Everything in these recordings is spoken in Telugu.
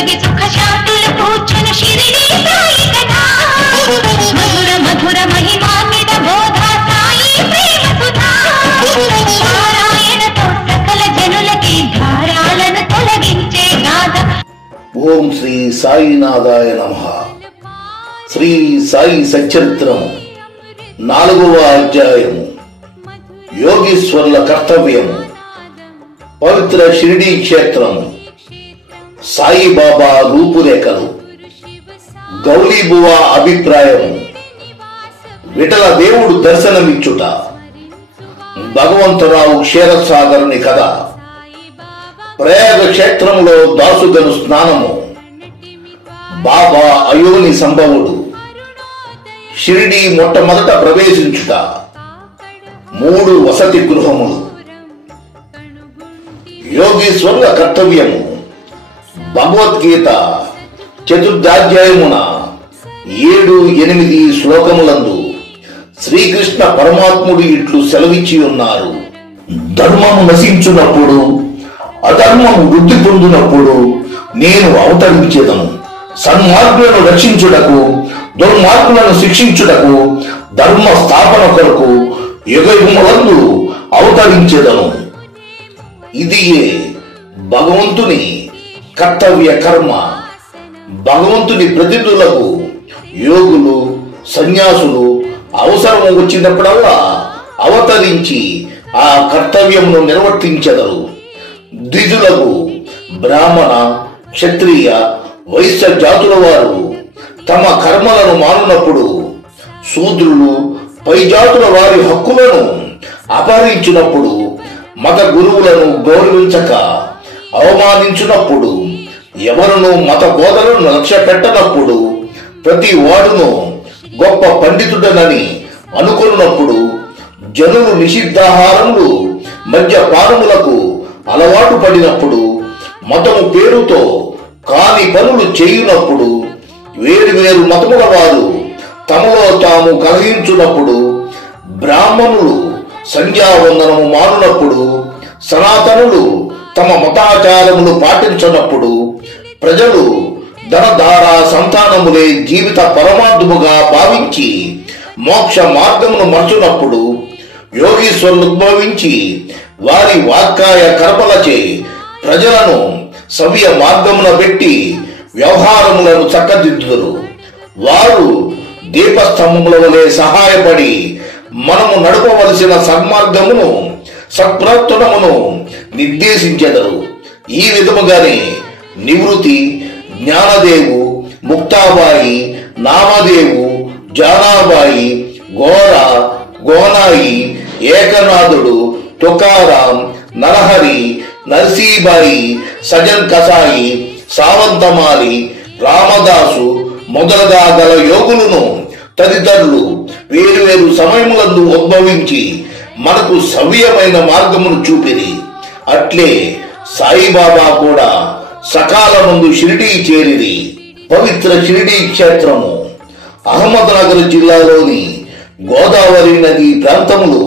తొలగి సుఖ శాంతులు కూర్చుని షిరిడి సాయి కథ మధుర మధుర మహిమాన్విత బోధ సాయి ప్రేమ సుధా పారాయణతో సకల జనులకి భారాలను తొలగించే గాథ. ఓం శ్రీ సాయినాథాయ నమః. శ్రీ సాయి సచ్చరిత్రము 4వ అధ్యాయము. యోగీశ్వరుల కర్తవ్యము. పవిత్ర షిరిడీ క్షేత్రము. సాయిబాబా రూపురేఖలు. గౌలీబువ అభిప్రాయము. విఠల దేవుడు దర్శనమిచ్చుట. భగవంతరావు క్షీరసాగరుని కథ. ప్రయాగ క్షేత్రములో దాసుగను స్నానము. బాబా అయోని సంభవుడు. షిరిడీ మొట్టమొదట ప్రవేశించుట. 3 వసతి గృహములు. యోగీశ్వరుల కర్తవ్యము. భగవద్గీత 4వ అధ్యాయమున 7-8 శ్లోకములందు శ్రీకృష్ణ పరమాత్ముడు ఇట్లు సెలవిచ్చి ఉన్నారు. ధర్మము నశించున్నప్పుడు, అధర్మము వృద్ధి పొందినప్పుడు నేను అవతరించేదను. సన్మార్గులను రక్షించుటకు, దుర్మార్గులను శిక్షించుటకు, ధర్మ స్థాపన కొరకు యుగయుగములందు అవతరించేదను. ఇది భగవంతుని కర్తవ్య కర్మ. భగవంతుని ప్రతినిధులకు యోగులు, సన్యాసులు అవసరం వచ్చినప్పుడల్లా అవతరించి ఆ కర్తవ్యమును నిర్వర్తించెదరు. ద్విజులకు బ్రాహ్మణ, క్షత్రియ, వైశ్య జాతుల వారు తమ కర్మలను మానునప్పుడు, శూద్రులు పై జాతుల వారి హక్కులను అపహరించినప్పుడు, మత గురువులను గౌరవించక అవమానించినప్పుడు, ఎవరును మత బోధనను లక్ష్య పెట్టనప్పుడు, ప్రతి వాడును గొప్ప పండితుడనని అనుకున్నప్పుడు, జనులు నిషిద్ధాహారములు మద్యపానములకు అలవాటు పడినప్పుడు, మతము పేరుతో కాని పనులు చేయునప్పుడు, వేరు మతముల వారు తమలో తాము కలహించున్నప్పుడు, బ్రాహ్మణులు సంధ్యావందనము మానునప్పుడు, సనాతనులు తమ మతాచారములు పాటించనప్పుడు, ప్రజలు ధనధారా సంతానములే జీవిత పరమార్థముగా భావించి మోక్ష మార్గమును మర్చునప్పుడు, యోగీశ్వరులు ఉద్భవించి వారి వాక్కాయ కర్మలచే ప్రజలను సవ్య మార్గమున పెట్టి వ్యవహారములను చక్కదిద్దుదురు. వారు దీపస్తంభముల వలె సహాయపడి మనము నడపవలసిన సన్మార్గమును, సత్ప్రవర్తనమును నిర్దేశించెదరు. ఈ విధముగానే నివృత్తి, జ్ఞానదేవు, ముక్తాబాయి, నామదేవు, జానాబాయి, గోర, గోనాయి, ఏకనాథుడు, తుకారాం, నరహరి, నర్సీబాయి, సజన్ కసాయి, సావంతమాలి, రామదాసు మొదలుగా గల యోగులను తదితరులు వేరు సమయములందు ఉద్భవించి మనకు సవ్యమైన మార్గమును చూపిరి. అట్లే సాయిబాబా కూడా సకాలమందు షిరిడీ చేరిరి. పవిత్ర షిరిడీ క్షేత్రము అహ్మద్నగర్ జిల్లాలోని గోదావరి నది ప్రాంతములు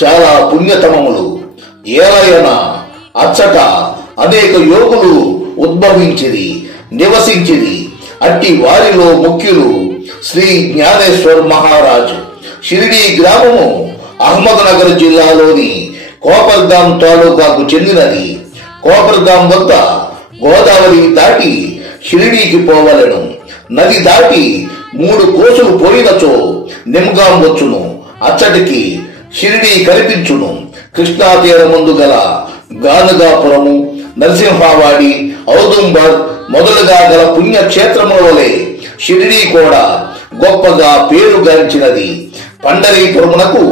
చాలా పుణ్యతమములు. ఏలయన అచ్చట అనేక యోగులు ఉద్భవించిరి, నివసించిరి. అట్టి వారిలో ముఖ్యులు శ్రీ జ్ఞానేశ్వర్ మహారాజు. షిరిడీ గ్రామము అహ్మద్నగర్ జిల్లాలోని కోపర్గాం తాలూకాకు చెందినది. కోపర్గాం వద్ద గోదావరి దాటి షిరిడీకి పోవలను. నది దాటి 3 కోసులు పోయినచో నిమ్గాం వచ్చును. అచ్చటికి షిరిడీ కనిపించును. కృష్ణా తీరమందు గల గానుగాపురము, నరసింహవాడి, ఔదుంబర్ మొదలుగా గల పుణ్యక్షేత్రముల వలె షిరిడీ కూడా గొప్పగా పేరుగాంచినది. పండరీపురమునకు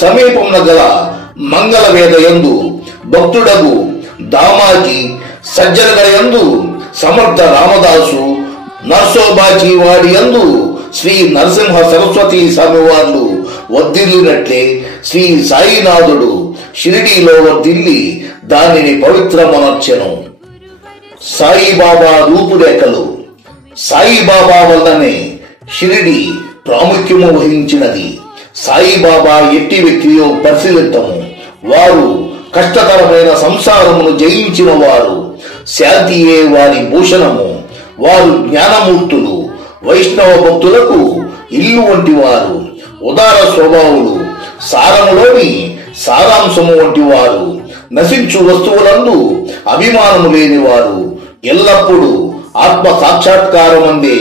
సమీపమున గల మంగళవేద యందు భక్తుడగు దామాజీ, సజ్జనగడ యందు సమర్థ రామదాసు, నర్సోబాజీ వాడి యందు శ్రీ నరసింహ సరస్వతి స్వామి వార్లు వర్ధిల్లినట్లే శ్రీ సాయినాథుడు షిరిడీలో వర్ధిల్లి దానిని పవిత్రమనర్చెను. సాయిబాబా రూపురేఖలు. సాయిబాబా వల్లనే షిరిడీ ప్రాముఖ్యము వహించినది. సాయిబాబా ఎట్టి వ్యక్తియో పరిశీలిద్దాము. వారు కష్టతరమైన సంసారమును జయించిన వారు. శాంతియే వారి భూషణము. వారు జ్ఞానమూర్తులు, వైష్ణవ భక్తులకు ఇల్లు వంటి వారు, ఉదార స్వభావులు, సారములోని సారాంశము వంటి వారు, నశించు వస్తువులందు అభిమానము లేని వారు, ఎల్లప్పుడూ ఆత్మ సాక్షాత్కారమందే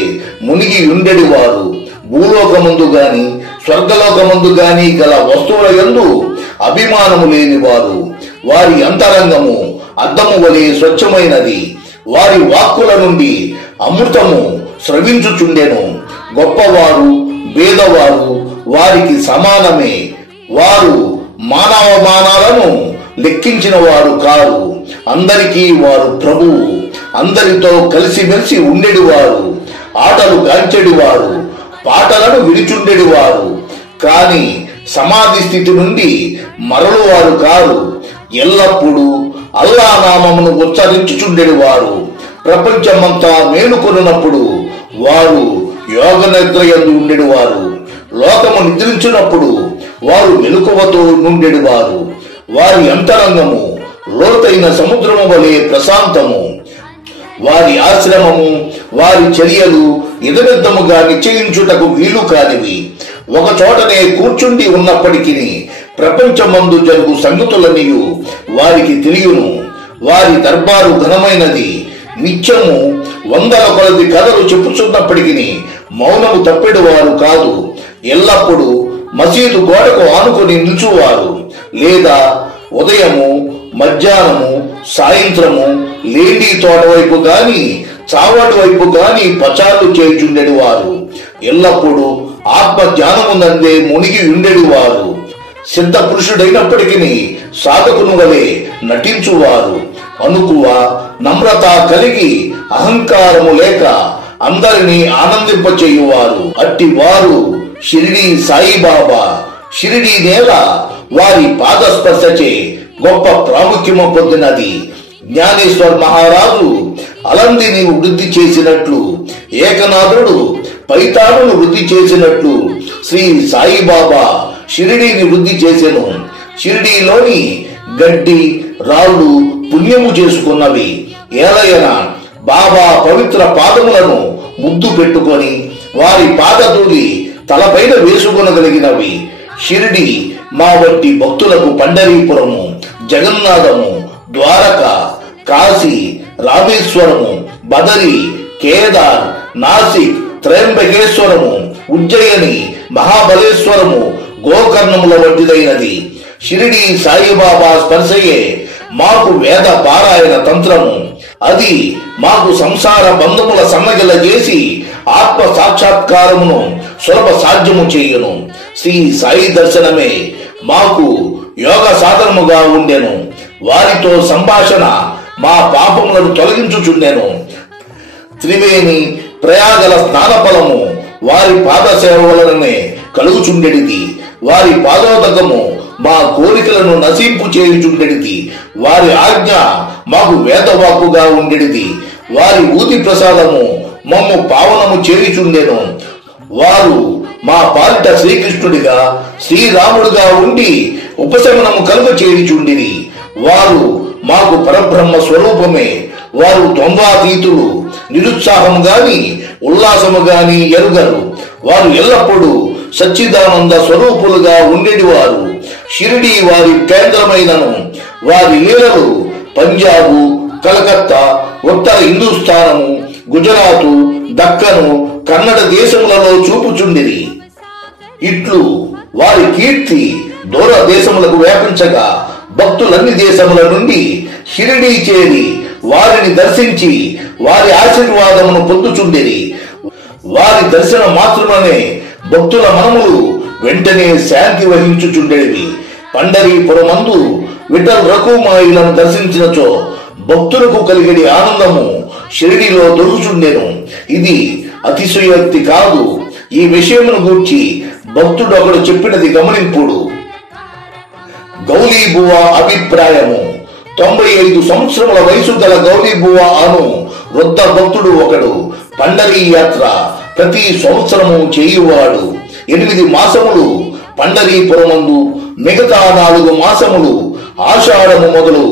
మునిగి ఉండేది వారు, భూలోకమందు గాని స్వర్గలోకమందు గాని గల వస్తువుల యందు అభిమానము లేని వారు, వారి అంతరంగము అద్దము వలె స్వచ్ఛమైనది, వారి వాక్కుల నుండి అమృతము స్రవించుచుండెను. గొప్పవారు భేదవారు వారికి సమానమే, వారు మానవమానాలను లెక్కించిన వారు కారు, అందరికీ వారు ప్రభువు, అందరితో కలిసిమెలిసి ఉండేడివారు, ఆటలు గాంచెడివారు, పాటలను విడిచుండేడివారు, కాని సమాధి స్థితి నుండి మరలువారు కారు, ఎల్లప్పుడూ అల్లా నామమును ఉచ్చరించుచుండేడివారు, ప్రపంచమంతా మేలుకొనున్నప్పుడు వారు యోగ నిద్రయందు ఉండేడివారు, లోకము నిద్రించినప్పుడు వారు మెలకువతో నుండేడివారు, వారి అంతరంగము లోతైన సముద్రము వలె ప్రశాంతము, వారి ఆశ్రమము వారి చర్యలు ఇదమిద్దముగా నిశ్చయించుటకు వీలు కానివి, ఒక చోటనే కూర్చుండి ఉన్నప్పటికీ ప్రపంచమందు జరుగు సంగతులన్నీయు వారికి తెలియను. వారి దర్బారు ఘనమైనది, నిత్యము వందల కొలది కథలు చెప్పుచున్నప్పటికీ మౌనము తప్పెడు వారు కాదు, ఎల్లప్పుడూ మసీదు గోడకు ఆనుకొని నిల్చువారు, లేదా ఉదయము మధ్యాహ్నము సాయంత్రము లేడీ తోట వైపు గాని చావటి వైపు గాని పచారులు చేయుచుండెడి వారు, ఎల్లప్పుడూ ఆత్మ జ్ఞానమునందే మునిగి ఉండేడి వారు, సిద్ధ పురుషుడైనప్పటికీ సాధకును వలె నటించువారు, అనుకువ నమ్రత కలిగి అహంకారము లేక అందరినీ ఆనందింపచేయువారు, అట్టి వారు షిరిడీ సాయిబాబా. షిరిడీ నేల వారి పాదస్పర్శచే గొప్ప ప్రాముఖ్యము పొందినది. జ్ఞానేశ్వర్ మహారాజు అలందిని వృద్ధి చేసినట్లు, ఏకనాథుడు పైతాడును వృద్ధి చేసినట్లు శ్రీ సాయిబాబా షిరిడీని వృద్ధి చేసెను. షిరిడీలోని గడ్డి రాళ్ళు పుణ్యము చేసుకున్నవి, ఏలయన బాబా పవిత్ర పాదములను ముద్దు పెట్టుకొని వారి పాదధూళి తలపైన వేసుకొనగలిగినవి. షిరిడి మా వంటి భక్తులకు పండరీపురము, జగన్నాథము, ద్వారక, కాశీ, రామేశ్వరము, బదరి, కేదార్, నాసిక్, త్రయంబకేశ్వరము, ఉజ్జయిని, మహాబలేశ్వరము, గోకర్ణముల వంటిదైనది. షిరిడి సాయిబాబా స్పర్శయే మాకు వేద పారాయణ తంత్రము, అది మాకు సంసార బంధముల సన్నగిల చేసి ఆత్మ సాక్షాత్కారమును సులభ సాధ్యము చేయును. శ్రీ సాయి దర్శనమే మాకు యోగ సాధనముగా ఉండెను. వారితో సంభాషణ మా పాపములను తొలగించుచుండెను. త్రివేణి ప్రయాగల స్నాన ఫలము వారి పాద సేవ వలననే కలుగుచుండెడిది. వారి పాదోదకము మా కోరికలను నశింపు చేయుచుండెడిది. వారి ఆజ్ఞ మాకు వేదవాక్కుగా ఉండెడిది. వారి ఊది ప్రసాదము మమ్ము పావనము చేయుచుండెను. వారు మా పాలిట శ్రీకృష్ణుడిగా శ్రీరాముడిగా ఉండి ఉపశమనము కలుగ చేయుచుండిరి. వారు మాకు పరబ్రహ్మ స్వరూపమే. వారు ద్వంద్వాతీతులు, నిరుత్సాహము గాని ఉల్లాసము గాని ఎరుగరు. వారు ఎల్లప్పుడూ సచ్చిదానంద స్వరూపులుగా ఉండేటివారు. షిరిడి వారి కేంద్రమైనను వారి లీలలు పంజాబు, కలకత్తా, ఉత్తర హిందూస్థానము, గుజరాతు, దక్కను, కన్నడ దేశములలో చూపుచుండిరి. ఇట్లు వారి కీర్తి దూర దేశములకు వ్యాపించగా భక్తులన్ని దేశముల నుండి షిరిడీ చేరి వారిని దర్శించి వారి ఆశీర్వాదమును పొందుచుండిరి. వారి దర్శనం మాత్రమే భక్తుల మనములు వెంటనే శాంతి వహించుచుండేవి. పండరీపురమందు విఠల్ రకుమాయిలను దర్శించినచో భక్తులకు కలిగడి ఆనందము షిరిడిలో దొరుకుచుండెను. ఇది అతిశయోక్తి కాదు. ఈ విషయమును గూర్చి భక్తుడు ఒకడు చెప్పినది గమనింపుడు. గౌలీబువ అభిప్రాయము. 95 సంవత్సరముల వయసు గల గౌలీబువ అను వృద్ధ భక్తుడు ఒకడు పండరీ యాత్ర ప్రతి సంవత్సరము చేయువాడు. 8 మాసములు పండరీపురమందు, మిగతా 4 మాసములు ఆషాఢము మొదలు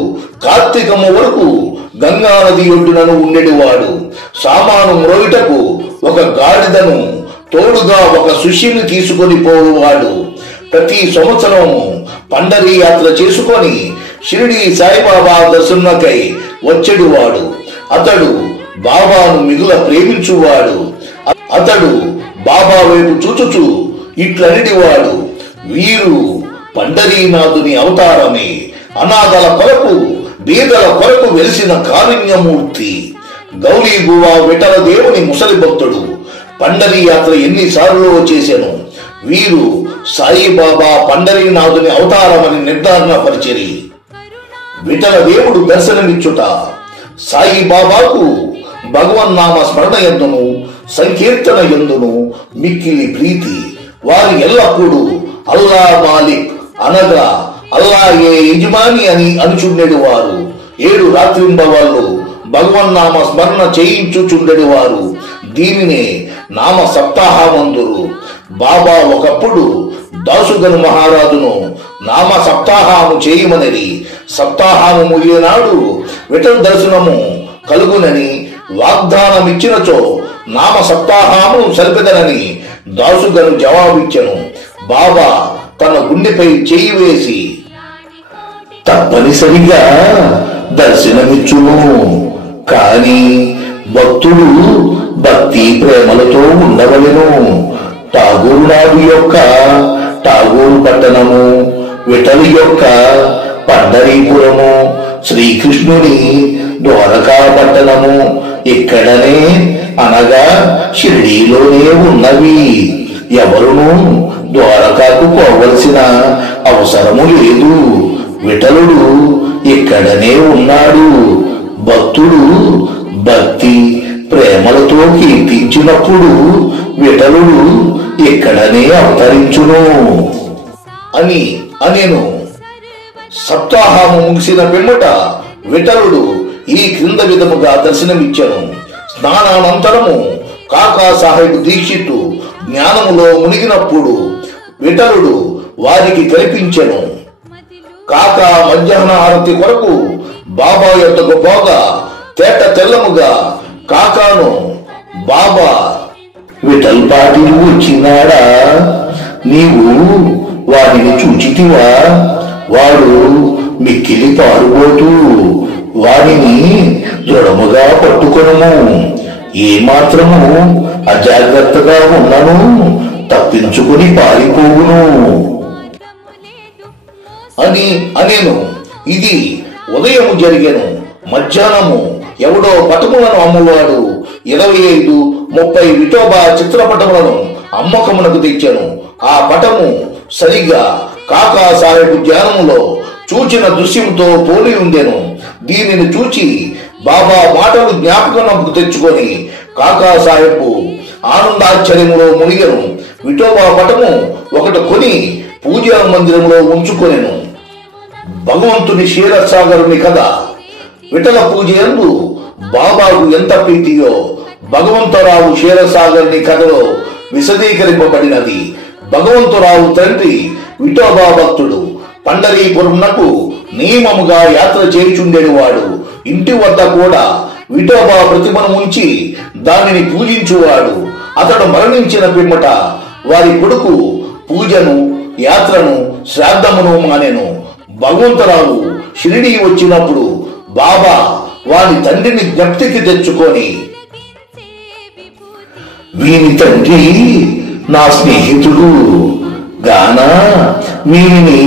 కార్తీకము వరకు గంగా నది ఒడ్డునను ఉండేటివాడు. సామాను మ్రోయుటకు ఒక గాడిదను తోడుగా ఒక శిష్యుని తీసుకొని పోవాడు. ప్రతి సంవత్సరము పండరీ యాత్ర చేసుకొని షిరిడి సాయిబాబా దర్శనకై వచ్చేడువాడు. అతడు బాబాను మిగుల ప్రేమించువాడు. అతడు బాబా వైపు చూచుచు ఇట్లనిటివాడు, వీరు పండరీనాథుని అవతారమే, అనాథల కొరకు బీదల కొరకు వెలిసిన కారుణ్యమూర్తి. గౌరీబువా విఠల దేవుని ముసలి భక్తుడు. పండరీ యాత్ర ఎన్నిసార్లు చేశాను. వీరు సాయిబాబా పండరీనాథుని అవతారమని నిర్ధారణ పరిచరి. విఠల దేవుడు దర్శనమిచ్చుట సాయిబాబాకు భగవన్నామ స్మరణ యందును సంకీర్తన యందును మిక్కిలి ప్రీతి. వారు ఎల్లప్పుడూ అల్లా మాలిక్ అనగా అల్లాయే యజమాని అని అనుచుండెడు వారు. 7 రాత్రింబవళ్ళు భగవన్నామ స్మరణ చేయించుచుండెడు వారు. దీనినే నామ సప్తాహమందురు. బాబా ఒకప్పుడు దాసుగను మహారాజును నామ సప్తాహము చేయమనని, సప్తాహము ముగినాడు విఠల దర్శనము కలుగునని వాగ్దానమిచ్చినచో నామ సప్తాహము సరిపెదనని దాసుగను జవాబిచ్చెను. బాబా తన గుండెపై చేయి వేసి తప్పనిసరిగా దర్శనమిచ్చును, కాని భక్తుడు భక్తి ప్రేమలతో ఉండవలెను. ఠాగూరు నాడు యొక్క ఠాగూరు పట్టణము, విఠలు యొక్క పండరీపురము, శ్రీకృష్ణుని ద్వారకా పట్టణము ఇక్కడనే అనగా షిరిడీలోనే ఉన్నవి. ఎవరును ద్వారకాకు పోవలసిన అవసరము లేదు. విఠలుడు ఇక్కడనే ఉన్నాడు. భక్తుడు భక్తి ప్రేమలతో కీర్తించినప్పుడు విఠలుడు ఇక్కడనే అవతరించును అని అనేను. సప్తాహము ముగిసిన పిమ్మట విఠలుడు ఈ క్రింద విధముగా దర్శనమిచ్చెను. స్నానానంతరము కాకా సాహెబ్ దీక్షితు జ్ఞానములో మునిగినప్పుడు విఠలుడు వారికి కల్పించెను. కాకా మధ్యాహ్న హారతి కొరకు బాబా యొద్దకు పోగా తేట తెల్లముగా కాకాను బాబా విఠల్ పాటిల్ వచ్చినాడా, నీవు వాడిని చూచితివా? వాడు మిక్కిలి పారుబోతూ, వాడిని దృఢముగా పట్టుకొనుము. ఏ మాత్రము అజాగ్రత్తగా ఉన్నను తప్పించుకుని పారిపోవును అని అనేను. ఇది ఉదయము జరిగెను. మధ్యాహ్నము ఎవడో పటములను అమ్మువాడు 25-30 విఠోబా చిత్రపటములను అమ్మకమునకు తెచ్చాను. ఆ పటము సరిగా కాకా సాహెబ్ ధ్యానములో చూచిన దృశ్యంతో పోలి ఉండెను. దీనిని చూచి బాబా మాటలు జ్ఞాపకం తెచ్చుకొని కాకా సాహెబ్ ఆనందాశ్చర్యములో మునిగెను. విఠోబా పటము ఒకటి కొని పూజా మందిరంలో ఉంచుకొనెను. భగవంతుని క్షీరసాగరుని కథ. విఠల పూజ యందు బాబాకు ఎంత ప్రీతియో భగవంతరావు క్షీరసాగరుని కథలో విశదీకరింపబడినది. భగవంతరావు తండ్రి విఠోబా భక్తుడు. పండరీపురంనకు నియమముగా యాత్ర చేయుచుండేవాడు. ఇంటి వద్ద కూడా విఠోబా ప్రతిమను ఉంచి దానిని పూజించువాడు. అతడు మరణించిన పిమ్మట వారి కొడుకు పూజను, యాత్రను, శ్రాద్ధమును మానెను. భగవంతరావు షిరిడి వచ్చినప్పుడు బాబా వారి తండ్రిని జ్ఞప్తికి తెచ్చుకొని, వీని తండ్రి నా స్నేహితుడు గాన వీనిని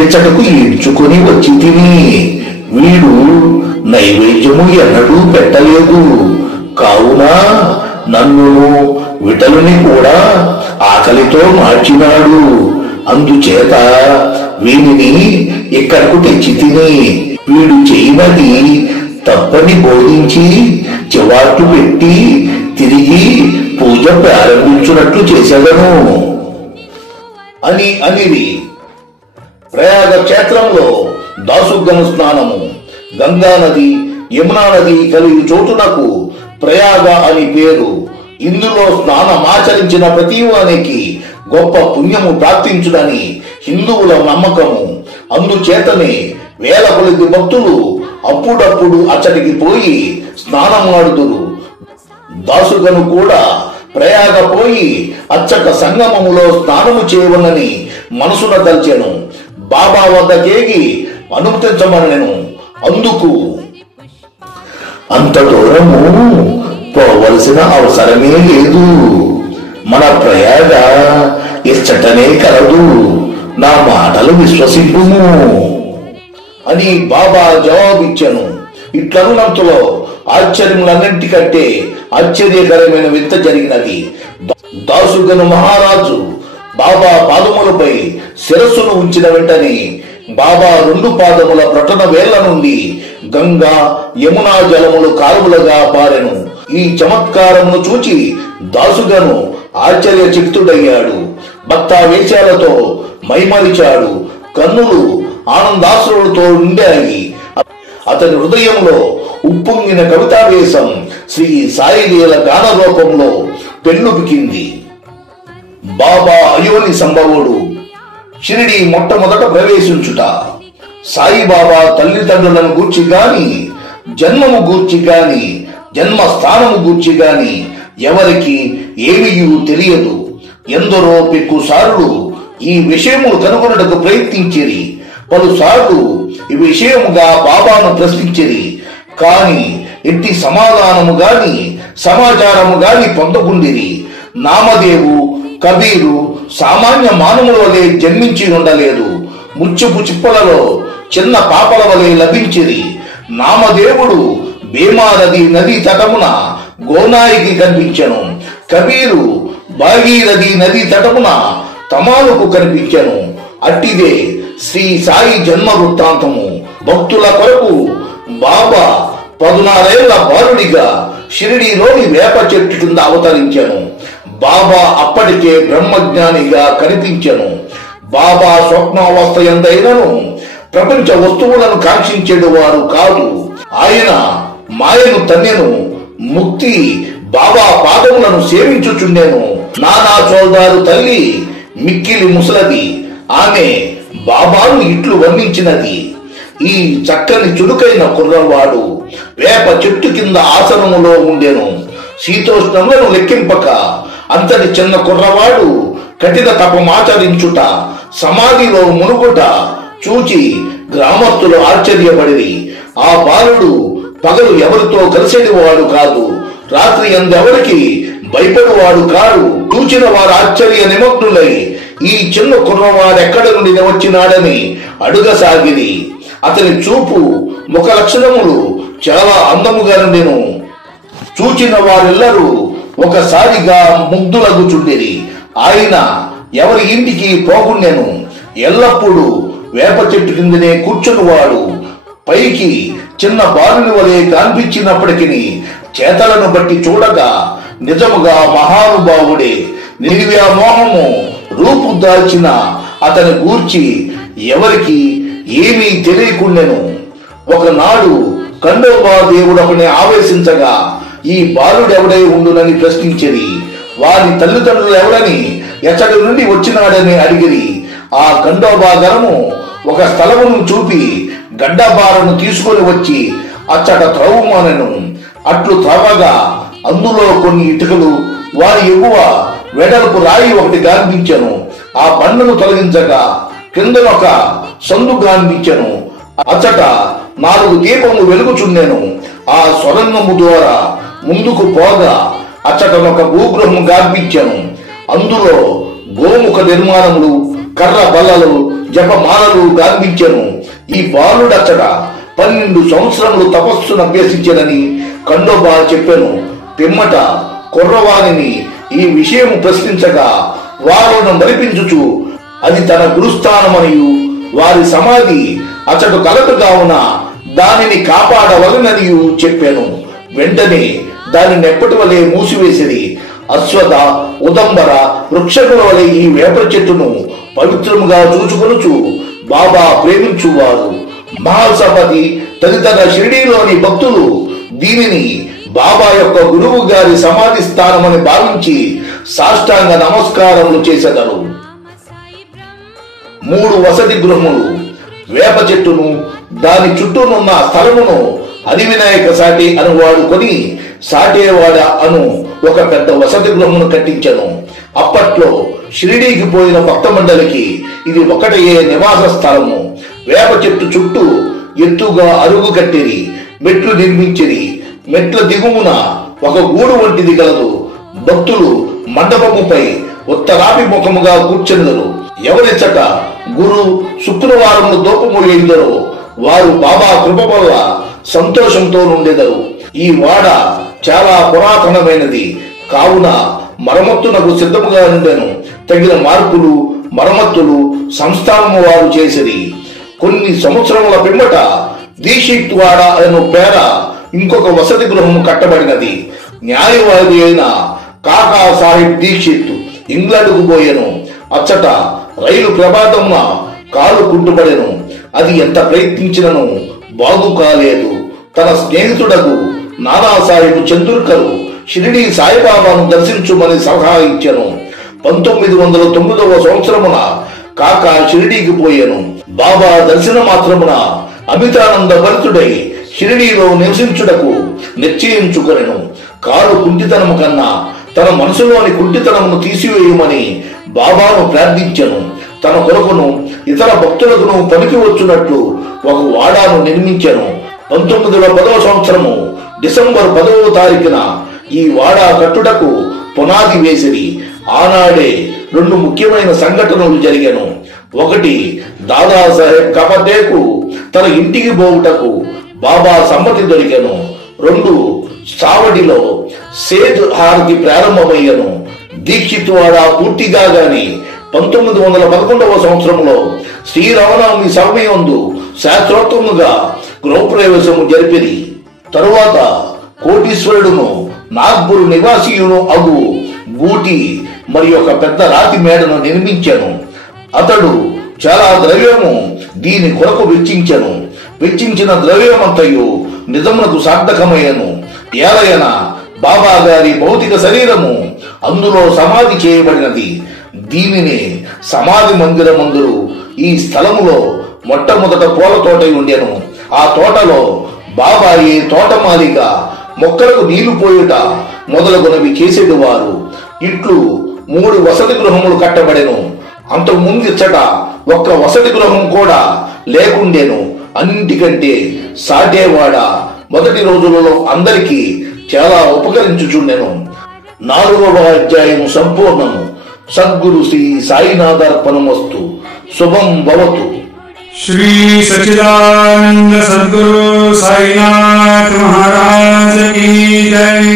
ఇచ్చటకు ఈడ్చుకొని వచ్చి తిని, వీడు నైవేద్యము ఎన్నడూ పెట్టలేదు. కావున నన్నును విఠలుని కూడా ఆకలితో మార్చినాడు. అందుచేత వీనిని ఇక్కడకు తెచ్చి తిని, వీడు చేయనది తప్పని బోధించి చివాట్లు పెట్టి తిరిగి పూజ ప్రారంభించున్నట్లు చేసేదను అని అనిది. ప్రయాగ క్షేత్రంలో దాసుగను స్నానము. గంగా నది, యమునా నది కలిగి చోటునకు ప్రయాగ అని పేరు. ఇందులో స్నానమాచరించిన ప్రతివానికి గొప్ప పుణ్యము ప్రాప్తించుడని హిందువుల నమ్మకము. అందుచేతనే వేల కొలది భక్తులు అప్పుడప్పుడు అచ్చటికి పోయి స్నానమాడుదురు. దాసుగను కూడా ప్రయాగ పోయి అచ్చట సంగమములో స్నానము చేయవలనని మనసున తల్చెను. బాబా వద్దకేగి అనుమతించమనెను. అందుకు అంత దూరము పోవలసిన అవసరమే లేదు, మన ప్రయాగ ఇచ్చటనే కలదు, నా మాటలు విశ్వసింపుము అని బాబా జవాబిచ్చాను. ఇట్లనునంతలో ఆశ్చర్యములన్నింటికంటే ఆశ్చర్యకరమైన వింత జరిగినది. దాసుగను మహారాజు బాబా పాదములపై శిరస్సును ఉంచిన వెంటనే బాబా 2 పాదముల ప్రటన వేళ్ల నుండి గంగా యమునా జలములు కాలువలుగా పారెను. ఈ చమత్కారమును చూచి దాసుగను ఆశ్చర్యచకితుడయ్యాడు. భక్తావేశాలతో మైమరిచాడు. కన్నులు ఆనందాశ్రులతో నిండాయి. అతని హృదయంలో ఉప్పొంగిన కవితావేశం శ్రీ సాయిలీల గాన రూపంలో పెళ్ళుపికింది. బాబా అయోని సంభవుడు షిరిడి మొట్టమొదట ప్రవేశించుట, సాయిబాబా తల్లిదండ్రులను గూర్చి గాని, జన్మము గూర్చి గాని, జన్మస్థానము గూర్చి గాని ఎవరికి ఏమీ తెలియదు. ఎందరో పెక్కుసార్లు ఈ విషయములు కనుగొనటకు ప్రయత్నించిరి. పలుసార్లు ఈ విషయముగా బాబాను ప్రశ్నించిరి. కాని ఎట్టి సమాధానము గాని సమాచారము గాని పొందకుండిరి. నామదేవు కబీరు సామాన్య మానవుల వలె జన్మించి ఉండలేదు. ముత్యపు చిప్పలలో చిన్న పాపల వలె లభించిరి. నామదేవుడు భీమానది నది తటమున గోనాయికి కనిపించెను. కబీరు భాగీరథి నది తటమున తమాలకు కనిపించెను. అట్టిదే శ్రీ సాయి జన్మ వృత్తాంతము. భక్తుల కొరకు బాబా 16 ఏళ్ల బాలుడిగా షిరిడీలోని వేప చెట్టు కింద అవతరించెను. బాబా అప్పటికే బ్రహ్మజ్ఞానిగా కనిపించెను. బాబా స్వప్నావస్థ ఎందైనను ప్రపంచ వస్తువులను కాంక్షించేడు వారు కాదు. ఆయన మాయను తన్నెను. ముక్తి బాబా పాదములను సేవించుచుండెను. నానా చోల్దారు తల్లి మిక్కిలి ముసలది. ఆమె బాబాను ఇట్లు వర్ణించినది: ఈ చక్కని చురుకైన కుర్రవాడు వేప చెట్టు కింద ఆసనములో ఉండెను. శీతోష్ణములను లెక్కింపక అంతటి చిన్న కుర్రవాడు కఠిన తపమాచరించుట, సమాధిలో మునుగుట చూచి గ్రామస్తులు ఆశ్చర్యపడిరి. ఆ బాలుడు పగలు ఎవరితో కలిసేవాడు కాదు, రాత్రి ఎందెవరికి భయపడువాడు కాడు. చూచిన వారు ఆశ్చర్య నిమగ్నులై ఈ చిన్న కుర్రవాడెక్కడి నుండి వచ్చినాడని అడుగసాగిరి. అతని చూపు ముఖ లక్షణములు చాలా అందముగా నుండెను. చూచిన వారెల్లరూ ఒకసారిగా ముగ్ధులగుచుండిరి. ఆయన ఎవరి ఇంటికి పోకుండెను. ఎల్లప్పుడూ వేప చెట్టు కిందనే కూర్చునివాడు. పైకి చిన్న బాలుని వలె కనిపించినప్పటికీ చేతలను బట్టి చూడగా నిజముగా మహానుభావుడే. నిర్వ్యామోహము రూపు దాల్చిన అతని గూర్చి ఎవరికి ఏమీ తెలియకుండెను. ఒకనాడు ఖండోబా దేవుడు ఒకని ఆవేశించగా ఈ బాలుడెవడై ఉండునని ప్రశ్నించిరి. వారి తల్లిదండ్రులు ఎవరని, ఎచ్చడి నుండి వచ్చినాడని అడిగిరి. ఆ ఖండోబా గణము ఒక స్థలమును చూపి గడ్డబారను తీసుకొని వచ్చి అచ్చట త్రవ్వమనెను. అట్లు త్రవ్వగా అందులో కొన్ని ఇటుకలు, వారి ఎగువ వెడల్పు రాయి ఒకటి గాంభించెను. ఆ బండను తొలగించగా కిందనొక సందు గాంభించెను. అచ్చట 4 దీపములు వెలుగుచుండెను. ఆ సొరంగము ద్వారా ముందుకు పోగా అచ్చటనొక భూగృహం గాంభించెను. అందులో గోముఖ నిర్మాణములు, కర్ర బల్లలు, జపమాలలు గాంభించెను. ఈ బాలుడచ్చట 12 సంవత్సరములు తపస్సును అభ్యసించెనని ఖండోబా చెప్పెను. పిమ్మట కుర్రవాణిని ఈ విషయము ప్రశ్నించగా వారును మరిపించుచు అది తన గురుస్థానమనియు వారి సమాధి అచ్చట కలదు కావున దానిని కాపాడవలననియు చెప్పాను. వెంటనే దానిని ఎప్పటి వలె మూసివేసిరి. అశ్వథ ఉదంబర వృక్షముల వలె ఈ వేప చెట్టును పవిత్రముగా చూచుకొనుచు బాబా ప్రేమించువారు. మహాసపతి తదితర షిరిడీలోని భక్తులు దీనిని బాబా యొక్క గురువు గారి సమాధి స్థానమని భావించి సాష్టాంగ నమస్కారములు చేసెదరు. 3 వసతి గృహములు, వేప చెట్టును దాని చుట్టూనున్న స్థలమును అధివినాయక సాటి అను వాడుకొని సాటేవాడ అను ఒక పెద్ద వసతి గృహమును కట్టించను. అప్పట్లో షిరిడీకి పోయిన భక్త మండలికి ఇది ఒకటయే నివాస స్థలము. వేప చెట్టు చుట్టూ ఎత్తుగా అరుగు కట్టిరి, మెట్లు నిర్మించిరి. మెట్ల దిగుమున ఒక గూడు వంటిది గలదు. భక్తులు మండపముపై ఉత్తరాభిముఖముగా కూర్చుందరు. ఎవరిచట గురు శుక్రవారములు దూపము వేయుదరో వారు బాబా కృప వల్ల సంతోషంతో నుండెదరు. ఈ వాడ చాలా పురాతనమైనది కావున మరమ్మత్తునకు సిద్ధముగా ఉండెను. తగిన మార్పులు మరమ్మత్తులు సంస్థానము వారు చేసిరి. కొన్ని సంవత్సరముల పిమ్మట దీక్షిత్ వాడ అను పేర ఇంకొక వసతి గృహము కట్టబడినది. న్యాయవాది అయిన కాకా సాహిబ్ దీక్షిత్ ఇంగ్లాండ్కు పోయెను. అచ్చట రైలు ప్రమాదమున కాలు కుంటుపడెను. అది ఎంత ప్రయత్నించినను బాగు కాలేదు. తన స్నేహితుడకు నానాసాహెబ్ చందూర్కర్ షిరిడీ సాయిబాబాను దర్శించుమని సలహా ఇచ్చెను. 1909వ సంవత్సరమున కాకా షిరిడీకి పోయెను. బాబా దర్శన మాత్రమున అమితానంద భరితుడై షిరిడీలో నివసించుటకు నిశ్చయించుకొనెను. కాలు కుంటితనము కన్నా తన మనసులోని కుంటితనమును తీసివేయమని బాబాను ప్రార్థించెను. తన కొరకును ఇతర భక్తులకును పనికి వచ్చునట్లు ఒక వాడాను నిర్మించెను. 1910వ సంవత్సరము డిసెంబర్ 10వ తారీఖున ఈ వాడా కట్టుటకు పునాది వేసిరి. ఆనాడే 2 ముఖ్యమైన సంఘటనలు జరిగాను. ఒకటి, దాదాసాహెబ్ కపటేకు తన ఇంటికి పోవుటకు బాబా సమ్మతి దొరికెను. 2, సావడిలో సేద్ హారతి ప్రారంభమయ్యను. దీక్షిత్ వాడ పూర్తిగా గాని 1911వ సంవత్సరంలో శ్రీరామనవమి సమయమందు శాస్త్రోక్తముగా గృహప్రవేశము జరిపిరి. తరువాత కోటీశ్వరుడును నాగ్పూర్ నివాసియును అగు గూటి మరి ఒక పెద్ద రాతి మేడను నిర్మించెను. అతడు చాలా ద్రవ్యము దీని కొరకు వెచ్చించెను. వెచ్చించిన ద్రవ్యమంతయు నిజమునకు సార్థకమయ్యను. ఏలయన బాబా గారి భౌతిక శరీరము అందులో సమాధి చేయబడినది. దీనిని సమాధి మందిరమందురు. ఈ స్థలములో మొట్టమొదట పూల తోట ఉండెను. ఆ తోటలో బాబాయి తోటమాలిగా మొక్కలకు నీళ్లు పోయుట మొదలగునవి చేసేటివారు. ఇట్లు 3 వసతి గృహములు కట్టబడెను. అంతకు ముందు ఇచ్చట ఒక్క వసతి గృహం కూడా లేకుండెను. అన్నింటికంటే సాటేవాడ మొదటి రోజులలో అందరికీ చాలా ఉపకరించుచుండెను. 4వ అధ్యాయం సంపూర్ణము. సద్గురు శ్రీ సాయినాథార్పణమస్తు. శుభం భవతు. श्री सच्चिदानंद सद्गुरु साईनाथ महाराज की जय।